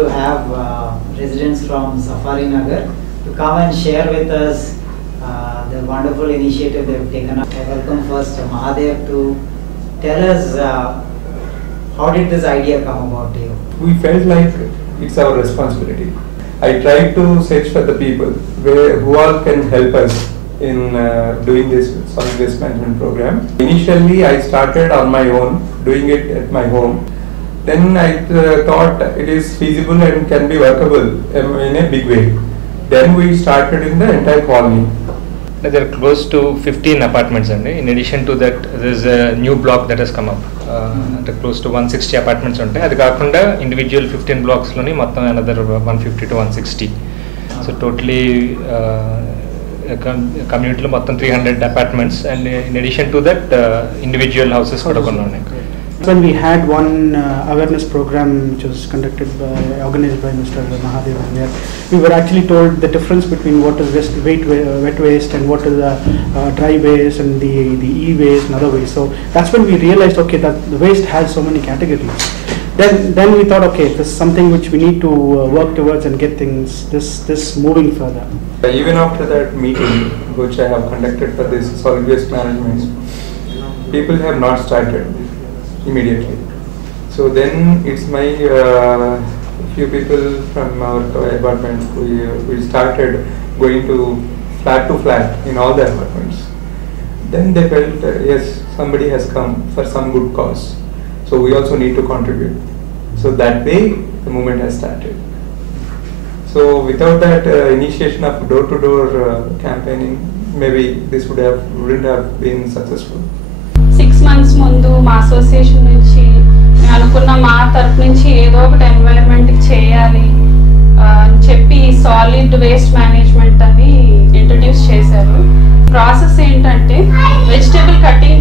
to have residents from Safari Nagar to come and share with us the wonderful initiative they've taken up. I welcome first Mahadev to tell us how did this idea come about to you? We felt like it's our responsibility. I tried to search for the people who all can help us in doing this solid waste management program. Initially, I started on my own, doing it at my home. Then I thought it is feasible and can be workable in a big way. Then we started in the entire colony. There are close to 15 apartments, and in addition to that, there is a new block that has come up. Close to 160 apartments ఉంటాయి. అది కాకుండా individual 15 బ్లాక్స్లోని మొత్తం another 150 to 160. So totally కమ్యూనిటీలో మొత్తం 300 apartments and in addition to that individual houses కూడా కొన్ని ఉన్నాయి. When we had one awareness program which was organized by Mr. Mahadev, we were actually told the difference between what is wet waste and what is dry waste and the e-waste and other waste. So that's when we realized, okay, that the waste has so many categories. Then we thought, okay, this is something which we need to work towards and get things this moving further. Even after that meeting which I have conducted for this solid waste management, people have not started immediately. So then it's my few people from our apartment, we started going to flat in all the apartments. Then they felt yes, somebody has come for some good cause, so we also need to contribute. So that way the movement has started. So without that initiation of door-to-door campaigning, maybe this wouldn't have been successful. 6 months ముందు మా association నుంచి మేము అనుకున్న మా తరఫు నుంచి ఏదో ఒకటి ఎన్వైరన్మెంట్కి చేయాలి అని చెప్పి సాలిడ్ వేస్ట్ మేనేజ్మెంట్ అని ఇంట్రడ్యూస్ చేశారు. ప్రాసెస్ ఏంటంటే వెజిటేబుల్ కటింగ్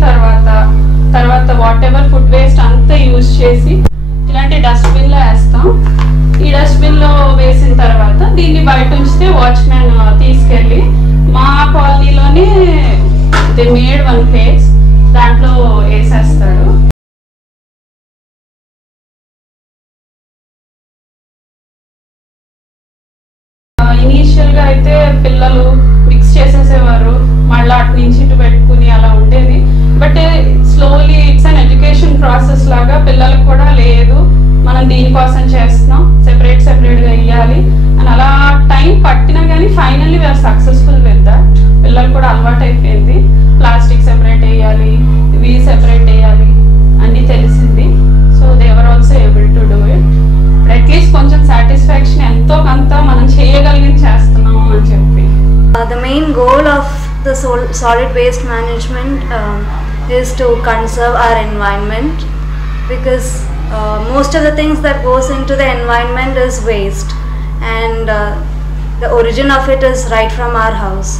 తర్వాత వాట్ ఎవర్ ఫుడ్ వేస్ట్ అంతా యూజ్ చేసి ఇలాంటి డస్ట్బిన్లో వేస్తాం. ఈ డస్ట్బిన్లో వేసిన తర్వాత దీన్ని బయట ఉంచితే వాచ్మెన్ తీసుకెళ్ళి మా కాలనీలోనే దే మేడ్ వన్ ప్లేస్ దాంట్లో వేసేస్తాడు. ఇనీషియల్గా అయితే పిల్లలు మిక్స్ చేసేసేవారు, మళ్ళీ అటు నుంచి ఇటు పెట్టుకుని అలా ఉండేది. But slowly it's an education process లాగా పిల్లలకు కూడా లేదు మనం దీనికోసం చేస్తున్నాం, సెపరేట్గా వేయాలి అని అలా టైం పట్టినా కానీ finally we are successful with that. పిల్లలు కూడా అలవాటు అయిపోయింది, ప్లాస్టిక్ సెపరేట్ వేయాలి, ఇవి సెపరేట్ వేయాలి అన్నీ తెలిసింది. So they were also able to do it. At least కొంచెం సాటిస్ఫాక్షన్ ఎంతో కొంత మనం చేయగలిగింది చేస్తున్నాం అని చెప్పి. The main goal of the solid waste management is to conserve our environment, because most of the things that goes into the environment is waste, and the origin of it is right from our house.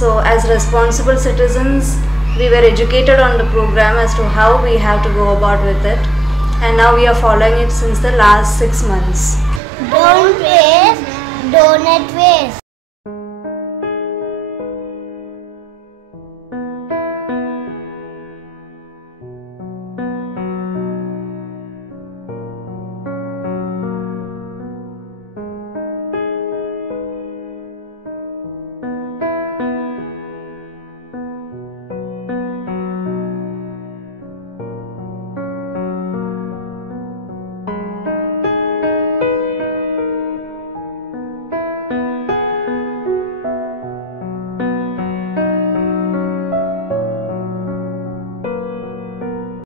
So as responsible citizens, we were educated on the program as to how we have to go about with it, and now we are following it since the last 6 months. Don't waste, donate waste.